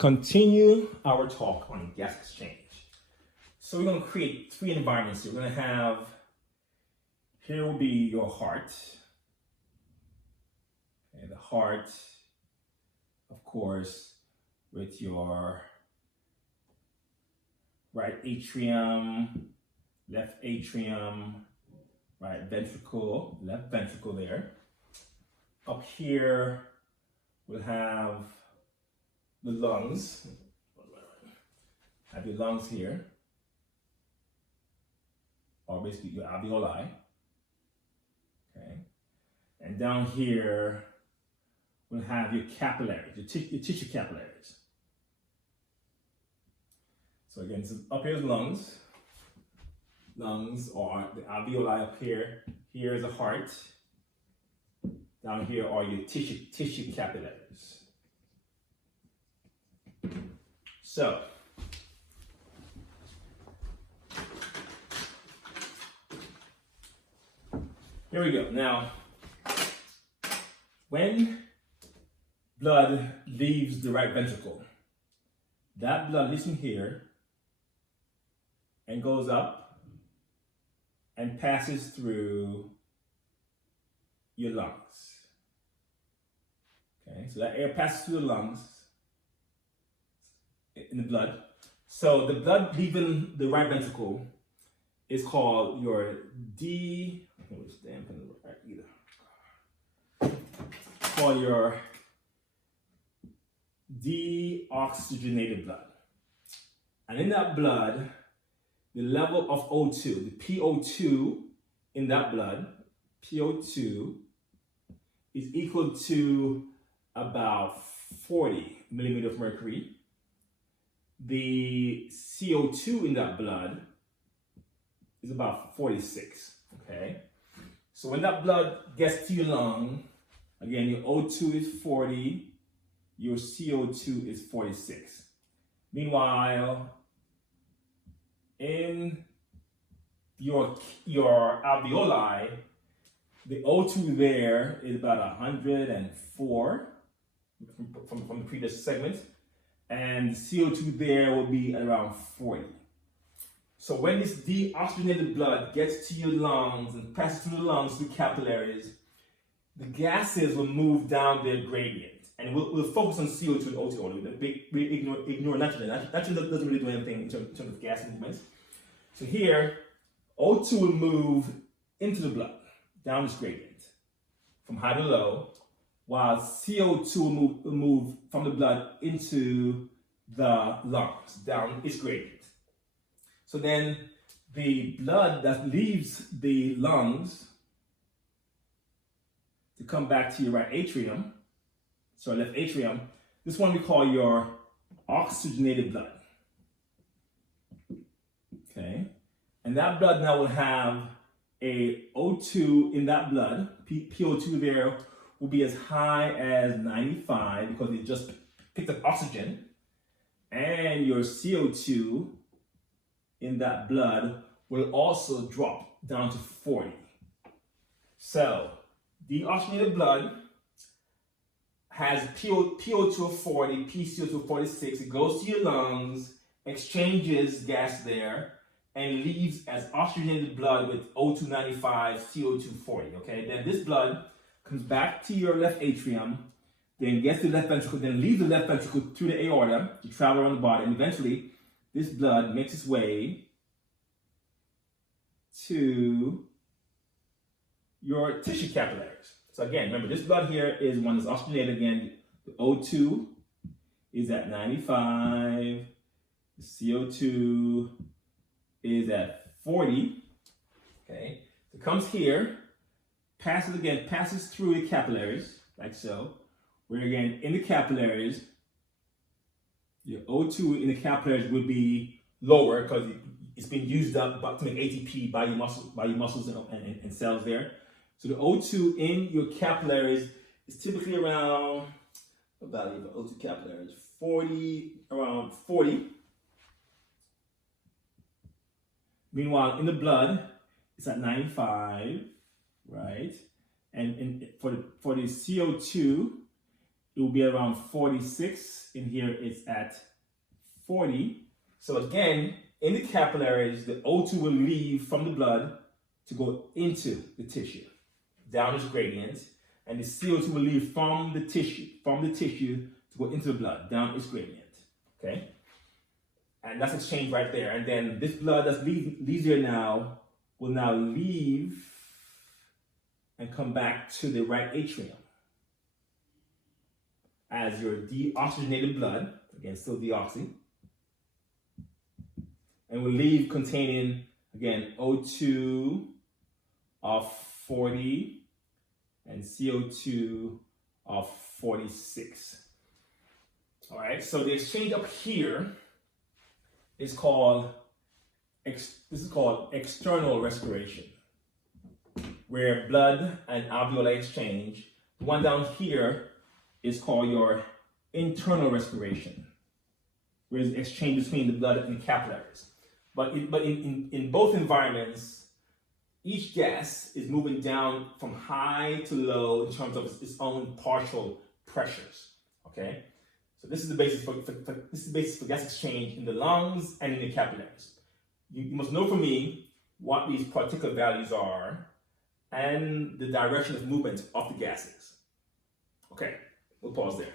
continue our talk on gas exchange. So we're going to create three environments here. We're going to have, here will be your heart. And the heart, of course, with your right atrium, left atrium, right ventricle, left ventricle there. Up here, we'll have the lungs. Have your lungs here, or basically your alveoli. Okay, and down here we'll have your capillaries, your tissue capillaries. So again, this is up here is lungs. Lungs are the alveoli up here. Here is the heart. Down here are your tissue capillaries. So, here we go. Now, when blood leaves the right ventricle, that blood leaves from here and goes up and passes through your lungs. Okay, so that air passes through the lungs in the blood. So the blood leaving the right ventricle is called your called your deoxygenated blood. And in that blood, the level of O2, the PO2 in that blood, PO2 is equal to about 40 millimeters of mercury. The CO2 in that blood is about 46, okay? So when that blood gets to your lung, again, your O2 is 40, your CO2 is 46. Meanwhile, in your alveoli, the O2 there is about 104 from the previous segment, and CO2 there will be around 40. So when this deoxygenated blood gets to your lungs and passes through the lungs through capillaries, the gases will move down their gradient. And we'll focus on CO2 and O2 only. We ignore nitrogen. Nitrogen doesn't really do anything in terms of gas movements. So here, O2 will move into the blood, down this gradient, from high to low, while CO2 will move from the blood into the lungs, down its gradient. So then the blood that leaves the lungs to come back to your right atrium, so left atrium, this one we call your oxygenated blood. Okay, and that blood now will have a O2 in that blood, PO2 there will be as high as 95 because it just picked up oxygen, and your CO2 in that blood will also drop down to 40. So, deoxygenated blood has PO2 of 40, PCO2 of 46. It goes to your lungs, exchanges gas there, and leaves as oxygenated blood with O2 95, CO2 40. Okay, then this blood comes back to your left atrium, then gets to the left ventricle, then leaves the left ventricle through the aorta to travel around the body, and eventually this blood makes its way to your tissue capillaries. So again, remember this blood here is one that's oxygenated. Again, the O2 is at 95, the CO2 is at 40, okay? It comes here, passes through the capillaries, like so, where again, in the capillaries, your O2 in the capillaries would be lower because it's been used up to make ATP by your muscles and cells there. So the O2 in your capillaries is typically around, what value of O2 capillaries? Around 40. Meanwhile, in the blood, it's at 95, right? And for the CO2, it will be around 46. In here, it's at 40. So again, in the capillaries, the O2 will leave from the blood to go into the tissue. Down is gradient. And the CO2 will leave from the tissue to go into the blood. Down is gradient. Okay? And that's exchange right there. And then this blood that's leaves here now will now leave and come back to the right atrium as your deoxygenated blood, again, still deoxy, and will leave containing, again, O2 of 40 and CO2 of 46. All right, so the exchange up here is called, external respiration, where blood and alveoli exchange. The one down here is called your internal respiration, where it's exchange between the blood and the capillaries. But in both environments, each gas is moving down from high to low in terms of its own partial pressures. Okay, so this is the basis for gas exchange in the lungs and in the capillaries. You must know from me what these particular values are and the direction of movement of the gases. Okay, we'll pause there.